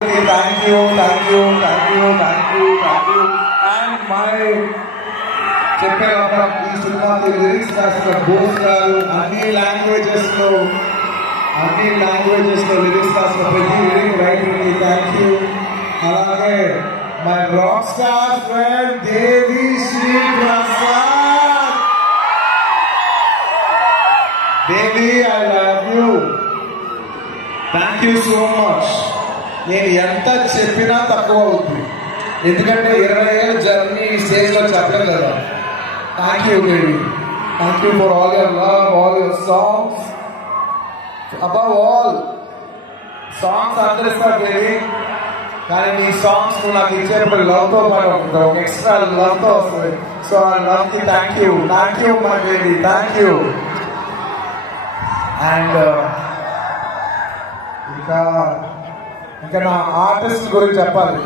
Thank you. And my చెప్పేవాళ్ళం ఈ సినిమాకి lyrics రాసిన బోస్ గారు అన్ని లాంగ్వేజెస్ లో లిరిక్స్ రాసిన ప్రతి లిరిక్ రైటర్కి థ్యాంక్ యూ. అలాగే my rock star friend Devi Sri Prasad. Devi, I love you. Thank you so much. నేను ఎంత చెప్పినా తక్కువ అవుతుంది, ఎందుకంటే 20 ఏళ్ళ జర్నీ స్టేజ్ లో చెప్పడం కదా. Thank you baby. Thank you for all your love, all your songs. Above all songs అందరిస్తారు బేబీ, కానీ నీ సాంగ్స్ నువ్వు నాకు ఇచ్చేటప్పుడు లవ్ తో పాటు ఉంటుంది, ఒక ఎక్స్ట్రా లవ్ తో వస్తుంది. సో ఆ లవ్ కి thank you my baby, thank you. And ఇంకా నా ఆర్టిస్ట్ గురించి చెప్పాలి.